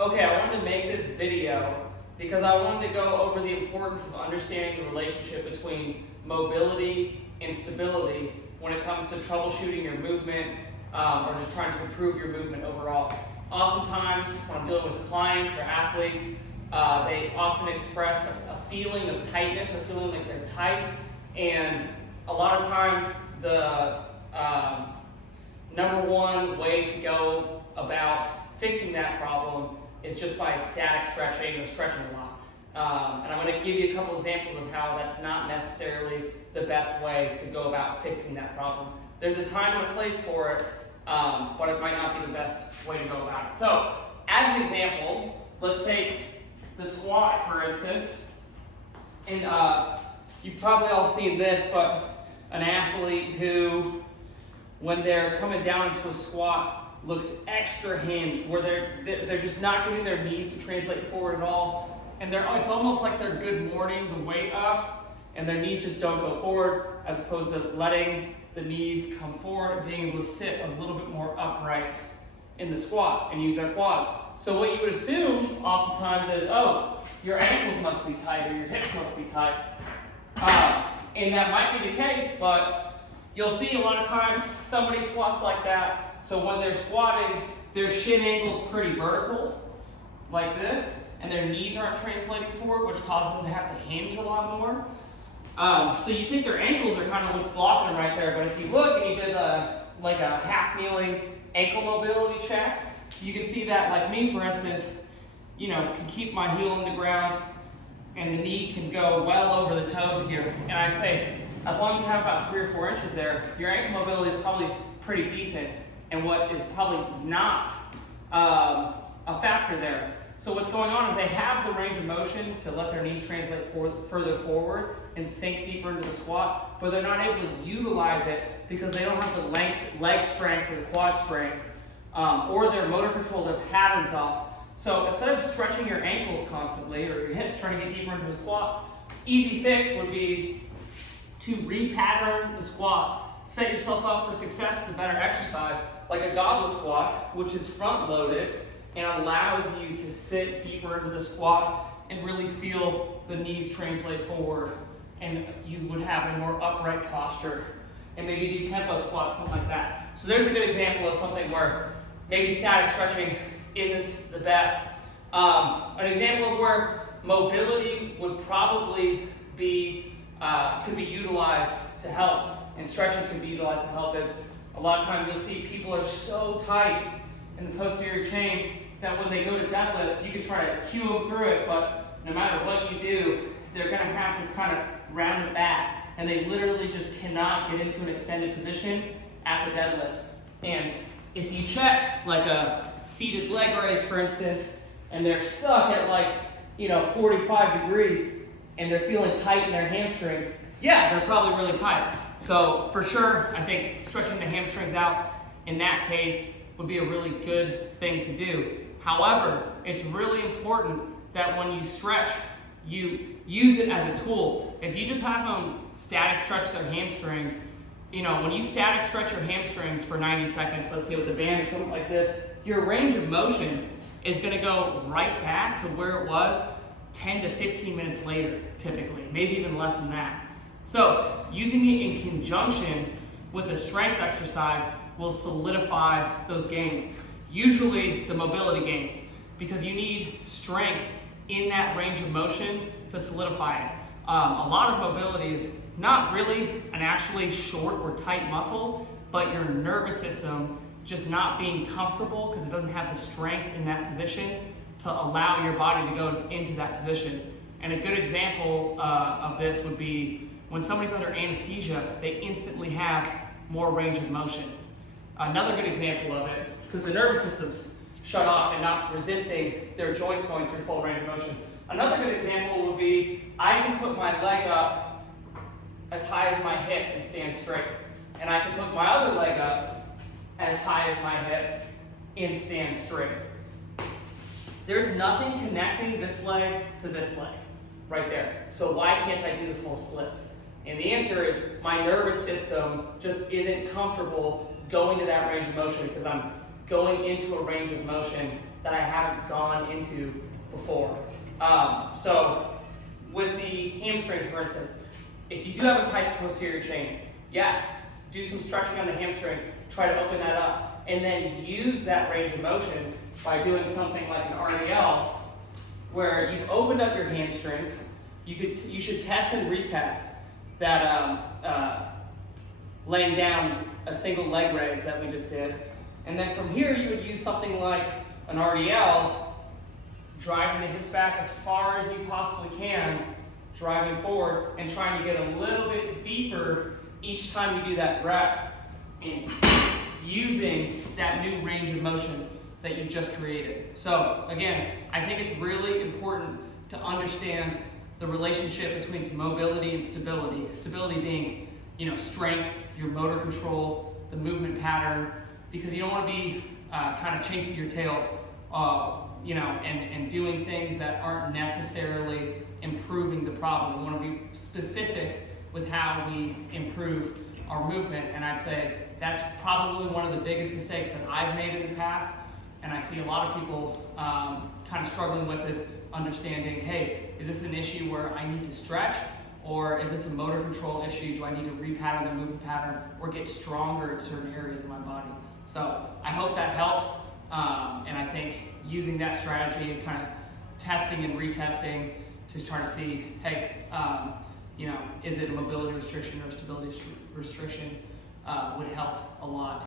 Okay, I wanted to make this video because I wanted to go over the importance of understanding the relationship between mobility and stability when it comes to troubleshooting your movement or just trying to improve your movement overall. Oftentimes, when I'm dealing with clients or athletes, they often express a feeling of tightness or feeling like they're tight, and a lot of times the number one way to go about fixing that problem is just by static stretching or stretching a lot. And I'm going to give you a couple examples of how that's not necessarily the best way to go about fixing that problem. There's a time and a place for it, but it might not be the best way to go about it. So, as an example, let's take the squat, for instance. And you've probably all seen this, but an athlete who, when they're coming down into a squat, looks extra hinged, where they're just not getting their knees to translate forward at all, and it's almost like they're good morning the weight up, and their knees just don't go forward, as opposed to letting the knees come forward and being able to sit a little bit more upright in the squat and use their quads. So what you would assume oftentimes is, oh, your ankles must be tight or your hips must be tight, and that might be the case, but you'll see a lot of times somebody squats like that. So when they're squatting, their shin angle's pretty vertical, like this, and their knees aren't translating forward, which causes them to have to hinge a lot more. So you think their ankles are kind of what's blocking them right there, but if you look and you did like a half kneeling ankle mobility check, you can see that, like me for instance, can keep my heel in the ground, and the knee can go well over the toes here. And I'd say, as long as you have about 3 or 4 inches there, your ankle mobility is probably pretty decent. And what is probably not a factor there. So what's going on is they have the range of motion to let their knees translate further forward and sink deeper into the squat, but they're not able to utilize it because they don't have the leg strength or the quad strength, or their motor control, their patterns off. So instead of stretching your ankles constantly or your hips trying to get deeper into the squat, easy fix would be to repattern the squat. Set yourself up for success with a better exercise, like a goblet squat, which is front loaded and allows you to sit deeper into the squat and really feel the knees translate forward, and you would have a more upright posture, and maybe do tempo squats, something like that. So there's a good example of something where maybe static stretching isn't the best. An example of where mobility would probably be could be utilized to help, and stretching can be utilized to help, is a lot of times you'll see people are so tight in the posterior chain that when they go to deadlift, you can try to cue them through it, but no matter what you do, they're going to have this kind of rounded back, and they literally just cannot get into an extended position at the deadlift. And if you check like a seated leg raise, for instance, and they're stuck at 45 degrees, and they're feeling tight in their hamstrings, yeah, they're probably really tight. So for sure, I think stretching the hamstrings out in that case would be a really good thing to do. However, it's really important that when you stretch, you use it as a tool. If you just have them static stretch their hamstrings, when you static stretch your hamstrings for 90 seconds, let's say with a band or something like this, your range of motion is going to go right back to where it was 10 to 15 minutes later, typically, maybe even less than that. So using it in conjunction with a strength exercise will solidify those gains, usually the mobility gains, because you need strength in that range of motion to solidify it. A lot of mobility is not really an actually short or tight muscle, but your nervous system just not being comfortable because it doesn't have the strength in that position to allow your body to go into that position. And a good example of this would be when somebody's under anesthesia, they instantly have more range of motion. Another good example of it, because the nervous system's shut off and not resisting their joints going through full range of motion. Another good example would be, I can put my leg up as high as my hip and stand straight. And I can put my other leg up as high as my hip and stand straight. There's nothing connecting this leg to this leg right there. So why can't I do the full splits? And the answer is my nervous system just isn't comfortable going to that range of motion because I'm going into a range of motion that I haven't gone into before. So with the hamstrings, for instance, if you do have a tight posterior chain, yes, do some stretching on the hamstrings, try to open that up, and then use that range of motion by doing something like an RDL, where you've opened up your hamstrings. You should test and retest that laying down a single leg raise that we just did. And then from here, you would use something like an RDL, driving the hips back as far as you possibly can, driving forward, and trying to get a little bit deeper each time you do that rep, and using that new range of motion that you've just created. So again, I think it's really important to understand the relationship between mobility and stability. Stability being, strength, your motor control, the movement pattern, because you don't want to be kind of chasing your tail, and doing things that aren't necessarily improving the problem. We want to be specific with how we improve our movement, and I'd say that's probably one of the biggest mistakes that I've made in the past, and I see a lot of people kind of struggling with this, understanding, hey, is this an issue where I need to stretch, or is this a motor control issue? Do I need to repattern the movement pattern or get stronger in certain areas of my body? So I hope that helps, and I think using that strategy and kind of testing and retesting to try to see, hey, is it a mobility restriction or a stability restriction would help a lot.